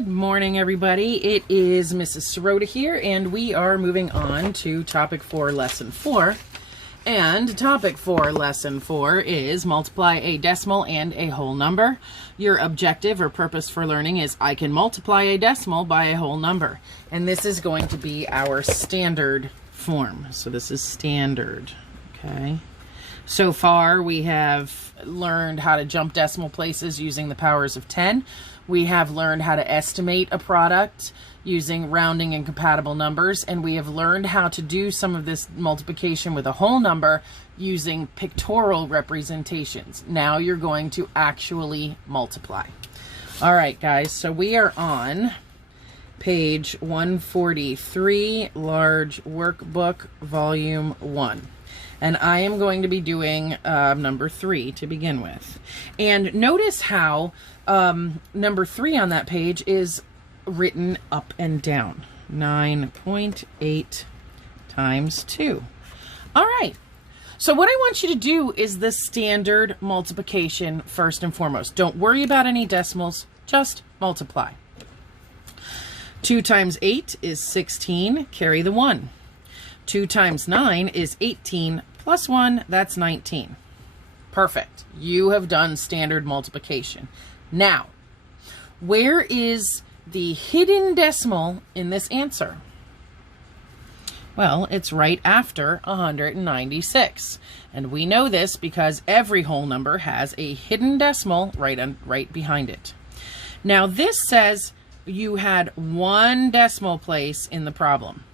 Good morning, everybody. It is Mrs. Sirota here, and we are moving on to topic for lesson 4. And topic for lesson 4 is multiply a decimal and a whole number. Your objective or purpose for learning is I can multiply a decimal by a whole number. And this is going to be our standard form. So this is standard, okay? So far, we have learned how to jump decimal places using the powers of 10. We have learned how to estimate a product using rounding and compatible numbers, and we have learned how to do some of this multiplication with a whole number using pictorial representations. Now you're going to actually multiply. All right, guys, so we are on page 143, large workbook, volume 1. And I am going to be doing number 3 to begin with. And notice how number 3 on that page is written up and down. 9.8 times 2. All right. So what I want you to do is the standard multiplication first and foremost. Don't worry about any decimals. Just multiply. 2 times 8 is 16. Carry the 1. 2 times 9 is 18. Plus 1, that's 19. Perfect. You have done standard multiplication. Now, where is the hidden decimal in this answer? Well, it's right after 196. And we know this because every whole number has a hidden decimal right behind it. Now, this says you had one decimal place in the problem.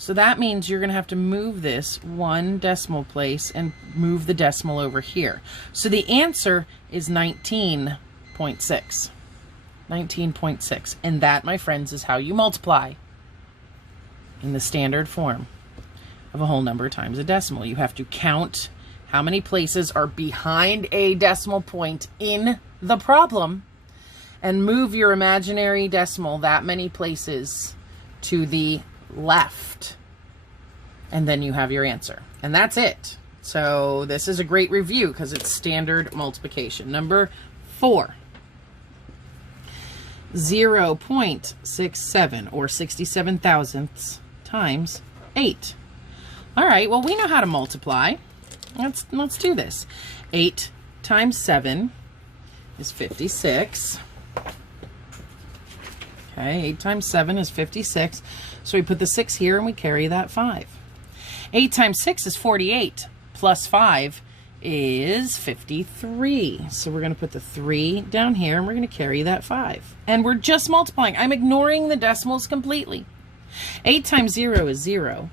So that means you're going to have to move this one decimal place and move the decimal over here. So the answer is 19.6. 19.6. And that, my friends, is how you multiply in the standard form of a whole number times a decimal. You have to count how many places are behind a decimal point in the problem and move your imaginary decimal that many places to the left, and then you have your answer, and that's it. So this is a great review because it's standard multiplication. Number 4, 0.67 or 67 thousandths times 8. All right, well, we know how to multiply. Let's do this. 8 times 7 is 56. Okay, 8 times 7 is 56. So we put the 6 here and we carry that 5. 8 times 6 is 48. Plus 5 is 53. So we're going to put the 3 down here and we're going to carry that 5. And we're just multiplying. I'm ignoring the decimals completely. 8 times 0 is 0.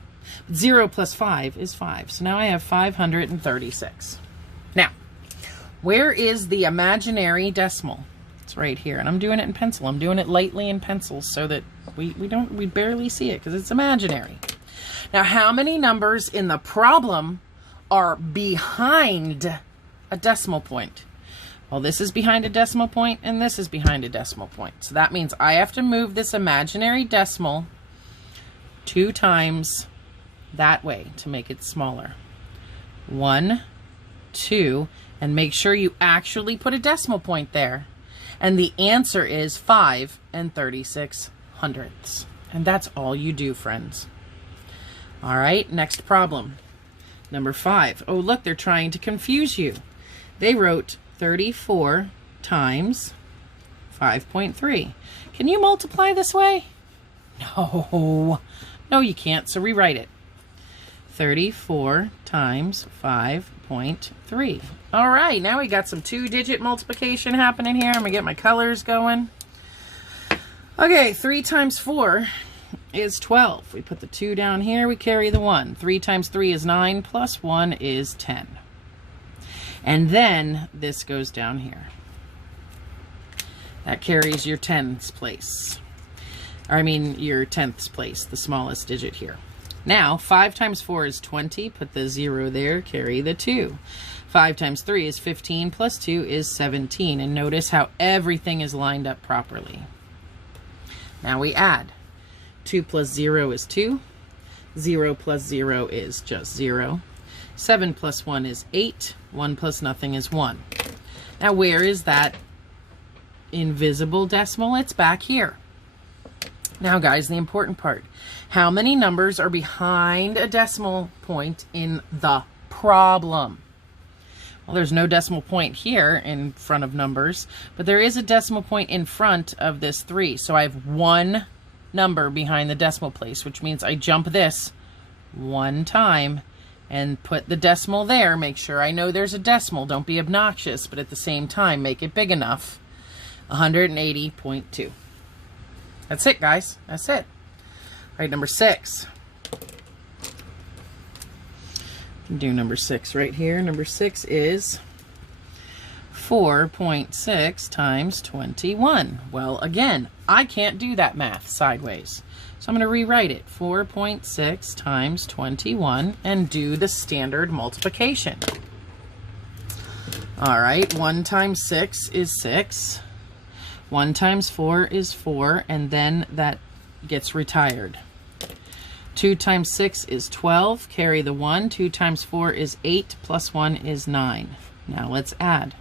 0 plus 5 is 5. So now I have 536. Now, where is the imaginary decimal? It's right here, and I'm doing it in pencil. I'm doing it lightly in pencil so that we barely see it because it's imaginary. Now, how many numbers in the problem are behind a decimal point? Well, this is behind a decimal point, and this is behind a decimal point. So that means I have to move this imaginary decimal 2 times that way to make it smaller. 1, 2, and make sure you actually put a decimal point there. And the answer is 5 36 hundredths. And that's all you do, friends. All right, next problem. Number 5. Oh, look, they're trying to confuse you. They wrote 34 times 5.3. Can you multiply this way? No. No, you can't, so rewrite it. 34 times 5.3. All right, now we got some 2-digit multiplication happening here. I'm going to get my colors going. Okay, 3 times 4 is 12. We put the 2 down here, we carry the 1. 3 times 3 is 9, plus 1 is 10. And then this goes down here. That carries your tens place. Or I mean your tenths place, the smallest digit here. Now, 5 times 4 is 20. Put the 0 there, carry the 2. 5 times 3 is 15, plus 2 is 17. And notice how everything is lined up properly. Now we add. 2 plus 0 is 2. 0 plus 0 is just 0. 7 plus 1 is 8. 1 plus nothing is 1. Now where is that invisible decimal? It's back here. Now, guys, the important part. How many numbers are behind a decimal point in the problem? Well, there's no decimal point here in front of numbers, but there is a decimal point in front of this 3. So I have one number behind the decimal place, which means I jump this one time and put the decimal there. Make sure I know there's a decimal. Don't be obnoxious, but at the same time, make it big enough. 180.2. That's it, guys. That's it. All right, number 6. Do number 6 right here. Number 6 is 4.6 times 21. Well, again, I can't do that math sideways. So I'm going to rewrite it. 4.6 times 21 and do the standard multiplication. All right, 1 times 6 is 6. 1 times 4 is 4, and then that gets retired. 2 times 6 is 12. Carry the 1. 2 times 4 is 8, plus 1 is 9. Now let's add.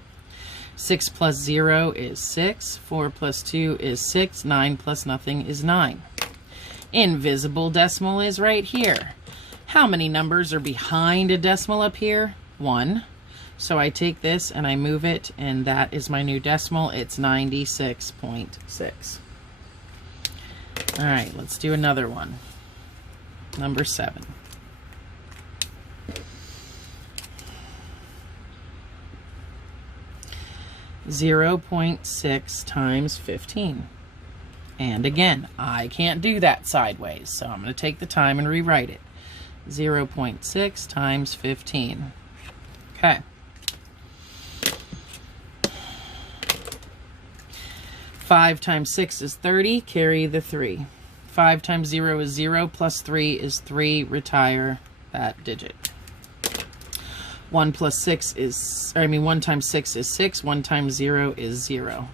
6 plus 0 is 6. 4 plus 2 is 6. 9 plus nothing is 9. Invisible decimal is right here. How many numbers are behind a decimal up here? 1. So I take this and I move it, and that is my new decimal. It's 96.6. All right, let's do another one. Number 7. .6 times 15. And again, I can't do that sideways, so I'm going to take the time and rewrite it. 0.6 times 15. Okay. 5 times 6 is 30. Carry the 3. 5 times 0 is 0, plus 3 is 3. Retire that digit. 1 times 6 is 6. 1 times 0 is 0.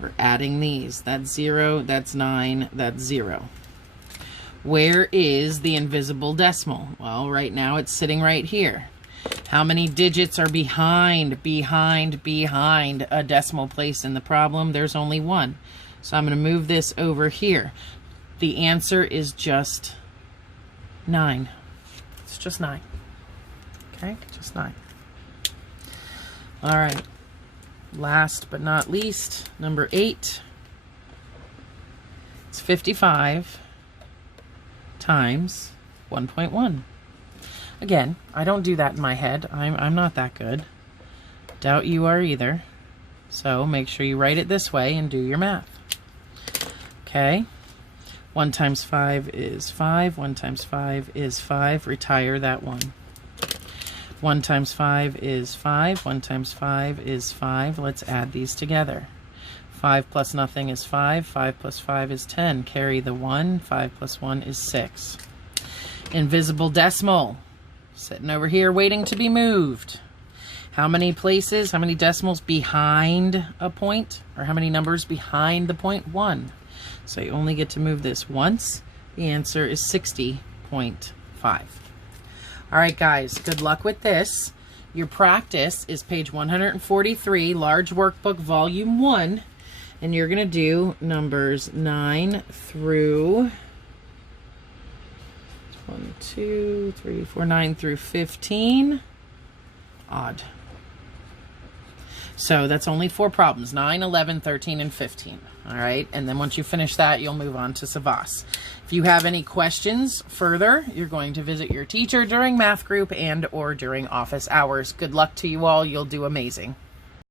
We're adding these. That's 0, that's 9, that's 0. Where is the invisible decimal? Well, right now it's sitting right here. How many digits are behind a decimal place in the problem? There's only 1. So I'm going to move this over here. The answer is just 9. It's just 9. Okay, just 9. All right. Last but not least, number 8. It's 55 times 1.1. Again, I don't do that in my head. I'm not that good. Doubt you are either. So make sure you write it this way and do your math. Okay. 1 times 5 is 5. 1 times 5 is 5. Retire that 1. 1 times 5 is 5. 1 times 5 is 5. Let's add these together. 5 plus nothing is 5. 5 plus 5 is 10. Carry the 1. 5 plus 1 is 6. Invisible decimal. Sitting over here waiting to be moved. How many places, how many decimals behind a point? Or how many numbers behind the point? 1. So you only get to move this once. The answer is 60.5. All right, guys, good luck with this. Your practice is page 143, large workbook, volume 1. And you're going to do numbers 9 through 9 through 15. Odd. So that's only 4 problems, 9, 11, 13, and 15. All right, and then once you finish that, you'll move on to Savas. If you have any questions further, you're going to visit your teacher during math group and or during office hours. Good luck to you all. You'll do amazing.